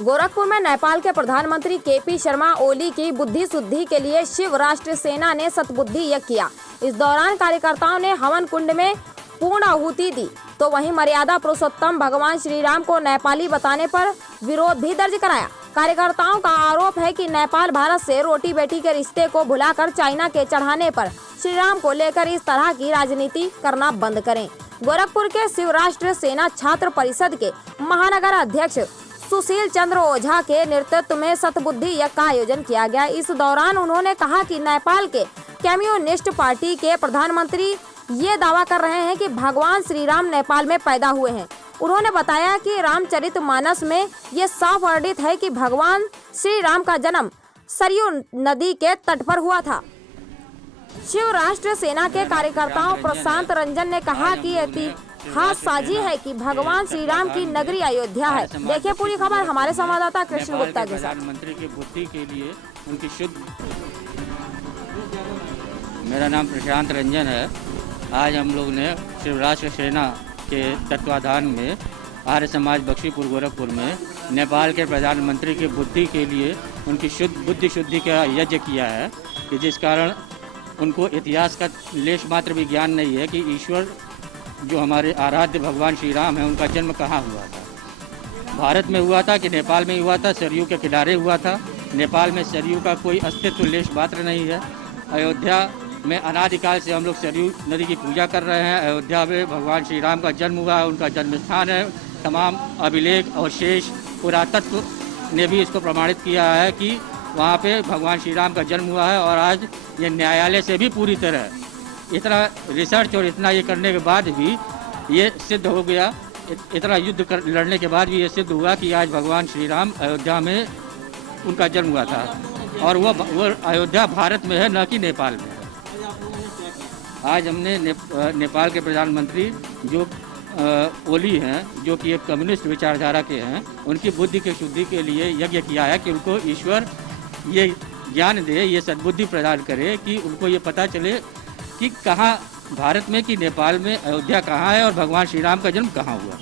गोरखपुर में नेपाल के प्रधानमंत्री केपी शर्मा ओली की बुद्धि शुद्धि के लिए शिव राष्ट्र सेना ने सतबुद्धि यज्ञ किया। इस दौरान कार्यकर्ताओं ने हवन कुंड में पूर्ण आहुति दी, तो वहीं मर्यादा पुरुषोत्तम भगवान श्री राम को नेपाली बताने पर विरोध भी दर्ज कराया। कार्यकर्ताओं का आरोप है कि नेपाल भारत से रोटी बेटी के रिश्ते को भुलाकर चाइना के चढ़ाने पर श्री राम को लेकर इस तरह की राजनीति करना बंद करें। गोरखपुर के शिव राष्ट्र सेना छात्र परिषद के महानगर अध्यक्ष सुशील चंद्र ओझा के नेतृत्व में सतबुद्धि यज्ञ का आयोजन किया गया। इस दौरान उन्होंने कहा कि नेपाल के कम्युनिस्ट पार्टी के प्रधानमंत्री ये दावा कर रहे हैं कि भगवान श्री राम नेपाल में पैदा हुए हैं। उन्होंने बताया कि रामचरितमानस में ये साफ वर्णित है कि भगवान श्री राम का जन्म सरयू नदी के तट पर हुआ था। शिव राष्ट्र सेना के कार्यकर्ताओं प्रशांत रंजन ने कहा कि इतिहास साझी है कि भगवान श्री राम की नगरी अयोध्या है। देखिए पूरी खबर हमारे संवाददाता कृष्ण गुप्ता के साथ। प्रधानमंत्री की बुद्धि के लिए उनकी शुद्ध। मेरा नाम प्रशांत रंजन है। आज हम लोग ने शिव राष्ट्र सेना के तत्वाधान में आर्य समाज बख्शीपुर गोरखपुर में नेपाल के प्रधानमंत्री की बुद्धि के लिए उनकी बुद्धि शुद्धि का यज्ञ किया है कि जिस कारण उनको इतिहास का लेश मात्र भी ज्ञान नहीं है कि ईश्वर जो हमारे आराध्य भगवान श्री राम है उनका जन्म कहाँ हुआ था। भारत में हुआ था कि नेपाल में हुआ था, सरयू के किनारे हुआ था। नेपाल में सरयू का कोई अस्तित्व लेश मात्र नहीं है। अयोध्या में अनादिकाल से हम लोग सरयू नदी की पूजा कर रहे हैं। अयोध्या में भगवान श्री राम का जन्म हुआ, उनका जन्म स्थान है। तमाम अभिलेख और शेष पुरातत्व ने भी इसको प्रमाणित किया है कि वहाँ पे भगवान श्री राम का जन्म हुआ है। और आज ये न्यायालय से भी पूरी तरह इतना रिसर्च और इतना ये करने के बाद भी ये सिद्ध हो गया, इतना युद्ध लड़ने के बाद भी ये सिद्ध हुआ कि आज भगवान श्री राम अयोध्या में उनका जन्म हुआ था। और वो अयोध्या भारत में है, न कि नेपाल में है। आज हमने नेपाल के प्रधानमंत्री जो ओली हैं, जो कि एक कम्युनिस्ट विचारधारा के हैं, उनकी बुद्धि की शुद्धि के लिए यज्ञ किया है कि उनको ईश्वर ये ज्ञान दे, ये सद्बुद्धि प्रदान करे कि उनको ये पता चले कि कहाँ भारत में कि नेपाल में अयोध्या कहाँ है और भगवान श्री राम का जन्म कहाँ हुआ।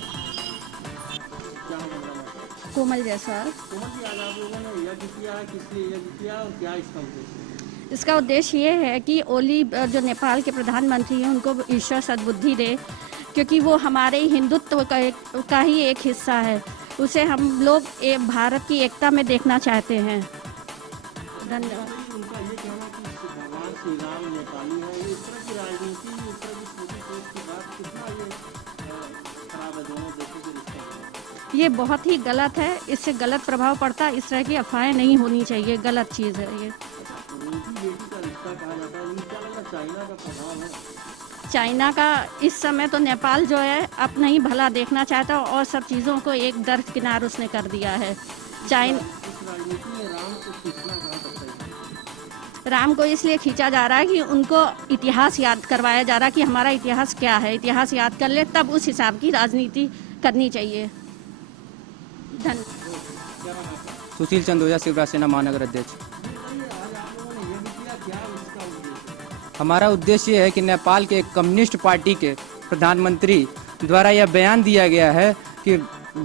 कोमल जायसवाल। इसका उद्देश्य ये है कि ओली जो नेपाल के प्रधानमंत्री हैं उनको ईश्वर सद्बुद्धि दे, क्योंकि वो हमारे हिंदुत्व का ही एक हिस्सा है। उसे हम लोग भारत की एकता में देखना चाहते हैं। धन्यवाद। उनका ये कहना कि भगवान श्री राम नेपाली है, इस तरह की राजनीति, इस तरह की छोटी सोच की बात कितना ये खराब है दोनों देशों के रिश्ते। ये बहुत ही गलत है, इससे गलत प्रभाव पड़ता है। इस तरह की अफवाहें नहीं होनी चाहिए, गलत चीज़ है ये। रोटी बेटी का रिश्ता कहा जाता है, क्या लगता है चाइना का प्रभाव है? चाइना का इस समय तो नेपाल जो है अपना ही भला देखना चाहता और सब चीज़ों को एक दरकिनार उसने कर दिया है। राम को इसलिए खींचा जा रहा है कि उनको इतिहास याद करवाया जा रहा है कि हमारा इतिहास क्या है। इतिहास याद कर ले तब उस हिसाब की राजनीति करनी चाहिए। धन्यवाद। सुशील चंद्र ओझा, शिव राष्ट्र सेना महानगर अध्यक्ष। हमारा उद्देश्य ये है कि नेपाल के एक कम्युनिस्ट पार्टी के प्रधानमंत्री द्वारा यह बयान दिया गया है कि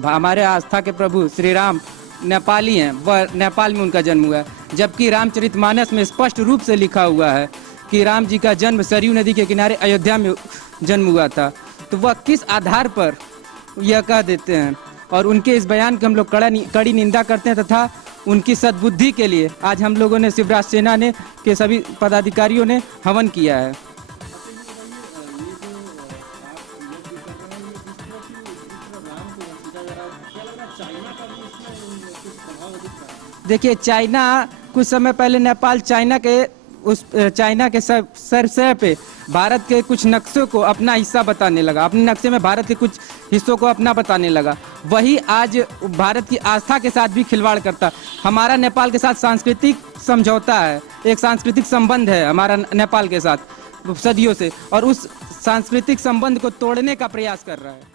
हमारे आस्था के प्रभु श्री राम नेपाली हैं, वह नेपाल में उनका जन्म हुआ है, जबकि रामचरितमानस में स्पष्ट रूप से लिखा हुआ है कि राम जी का जन्म सरयू नदी के किनारे अयोध्या में जन्म हुआ था। तो वह किस आधार पर यह कह देते हैं? और उनके इस बयान की हम लोग कड़ी निंदा करते हैं तथा उनकी सद्बुद्धि के लिए आज हम लोगों ने शिव राष्ट्र सेना ने के सभी पदाधिकारियों ने हवन किया है। देखिए, चाइना कुछ समय पहले नेपाल चाइना के सरसह पे भारत के कुछ नक्शों को अपना हिस्सा बताने लगा, अपने नक्शे में भारत के कुछ हिस्सों को अपना बताने लगा। वही आज भारत की आस्था के साथ भी खिलवाड़ करता। हमारा नेपाल के साथ सांस्कृतिक समझौता है, एक सांस्कृतिक संबंध है हमारा नेपाल के साथ सदियों से, और उस सांस्कृतिक संबंध को तोड़ने का प्रयास कर रहा है।